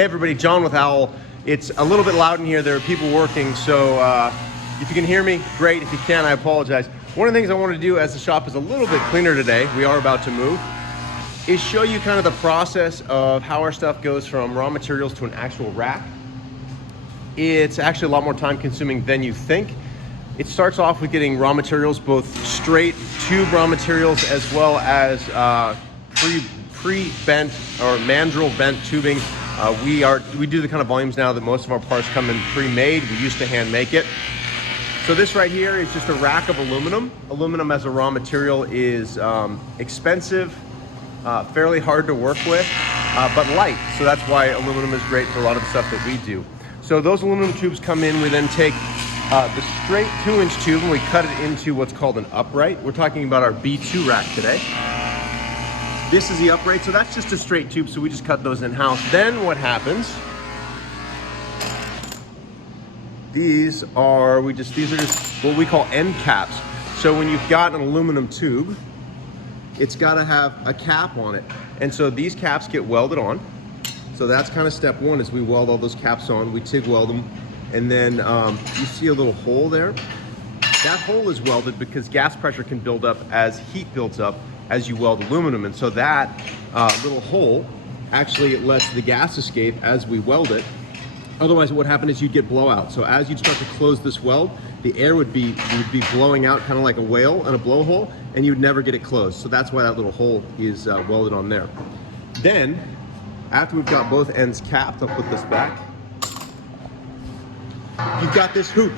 Hey everybody, John with Owl. It's a little bit loud in here. There are people working, so if you can hear me, great. If you can't, I apologize. One of the things I want to do as the shop is a little bit cleaner today, we are about to move, is show you kind of the process of how our stuff goes from raw materials to an actual rack. It's actually a lot more time consuming than you think. It starts off with getting raw materials, both straight tube raw materials as well as pre-bent or mandrel bent tubing. We do the kind of volumes now that most of our parts come in pre-made. We used to hand make it. So this right here is just a rack of aluminum. Aluminum as a raw material is expensive, fairly hard to work with, but light. So that's why aluminum is great for a lot of the stuff that we do. So those aluminum tubes come in, we then take the straight 2-inch tube and we cut it into what's called an upright. We're talking about our B2 rack today. This is the upright, so that's just a straight tube, so we just cut those in-house. Then what happens, these are just what we call end caps. So when you've got an aluminum tube, it's gotta have a cap on it. And so these caps get welded on. So that's kind of step one, is we weld all those caps on, we TIG weld them, and then you see a little hole there. That hole is welded because gas pressure can build up as heat builds up as you weld aluminum. And so that little hole actually lets the gas escape as we weld it. Otherwise what would happen is you'd get blowout. So as you'd start to close this weld, the air would be blowing out kind of like a whale in a blowhole, and you'd never get it closed. So that's why that little hole is welded on there. Then, after we've got both ends capped, I'll put this back. You've got this hoop.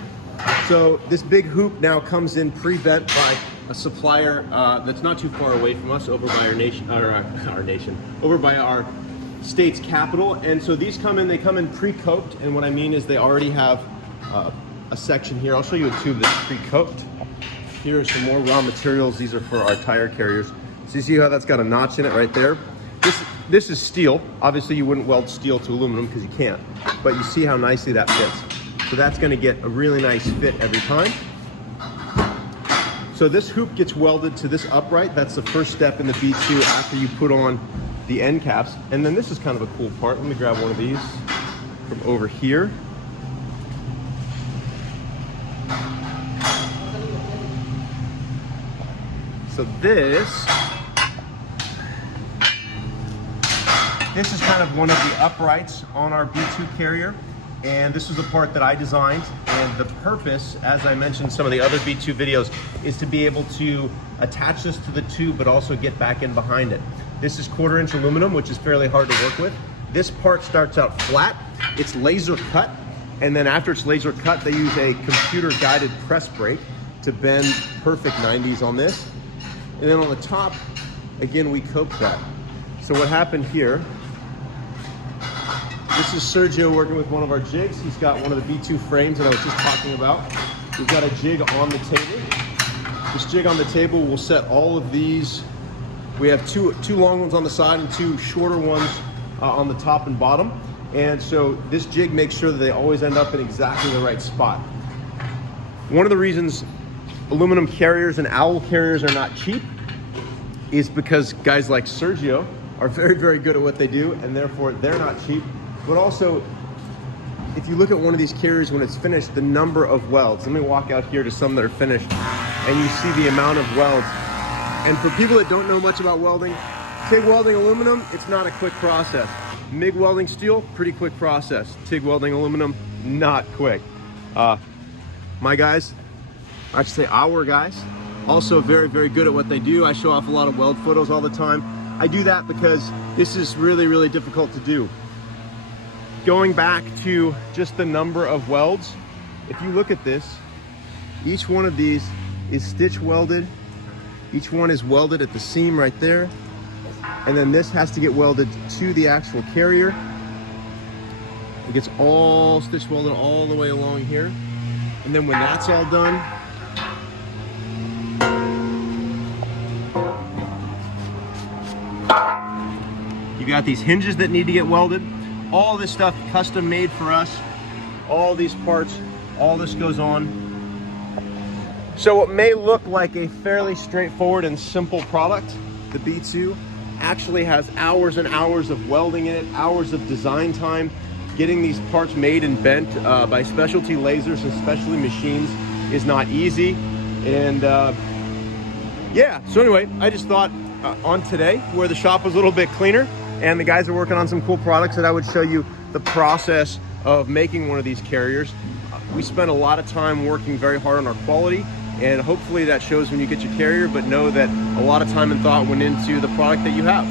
So this big hoop now comes in pre-bent by a supplier that's not too far away from us, over by over by our state's capital. And so these they come in pre-coked, and what I mean is they already have a section here. I'll show you a tube that's pre-coked. Here are some more raw materials. These are for our tire carriers. So you see how that's got a notch in it right there? This is steel. Obviously you wouldn't weld steel to aluminum because you can't, but you see how nicely that fits. So that's gonna get a really nice fit every time. So this hoop gets welded to this upright. That's the first step in the B2 after you put on the end caps. And then this is kind of a cool part. Let me grab one of these from over here. So this is kind of one of the uprights on our B2 carrier. And this was the part that I designed. And the purpose, as I mentioned in some of the other B2 videos, is to be able to attach this to the tube, but also get back in behind it. This is 1/4-inch aluminum, which is fairly hard to work with. This part starts out flat. It's laser cut. And then after it's laser cut, they use a computer guided press brake to bend perfect 90s on this. And then on the top, again, we coke that. So what happened here, this is Sergio working with one of our jigs. He's got one of the B2 frames that I was just talking about. We've got a jig on the table. This jig on the table will set all of these. We have two long ones on the side and two shorter ones on the top and bottom. And so this jig makes sure that they always end up in exactly the right spot. One of the reasons aluminum carriers and Owl carriers are not cheap is because guys like Sergio are very, very good at what they do, and therefore they're not cheap. But also, if you look at one of these carriers when it's finished, the number of welds. Let me walk out here to some that are finished, and you see the amount of welds. And for people that don't know much about welding, TIG welding aluminum, it's not a quick process. MIG welding steel, pretty quick process. TIG welding aluminum, not quick. My guys, I should say our guys, also very, very good at what they do. I show off a lot of weld photos all the time. I do that because this is really, really difficult to do. Going back to just the number of welds, if you look at this, each one of these is stitch welded. Each one is welded at the seam right there. And then this has to get welded to the actual carrier. It gets all stitch welded all the way along here. And then when that's all done, you got these hinges that need to get welded. All this stuff custom made for us. All these parts, all this goes on. So what may look like a fairly straightforward and simple product, the B2, actually has hours and hours of welding in it, hours of design time. Getting these parts made and bent by specialty lasers and specialty machines is not easy. And yeah, so anyway, I just thought on today, where the shop was a little bit cleaner and the guys are working on some cool products, that I would show you the process of making one of these carriers. We spent a lot of time working very hard on our quality, and hopefully that shows when you get your carrier, but know that a lot of time and thought went into the product that you have.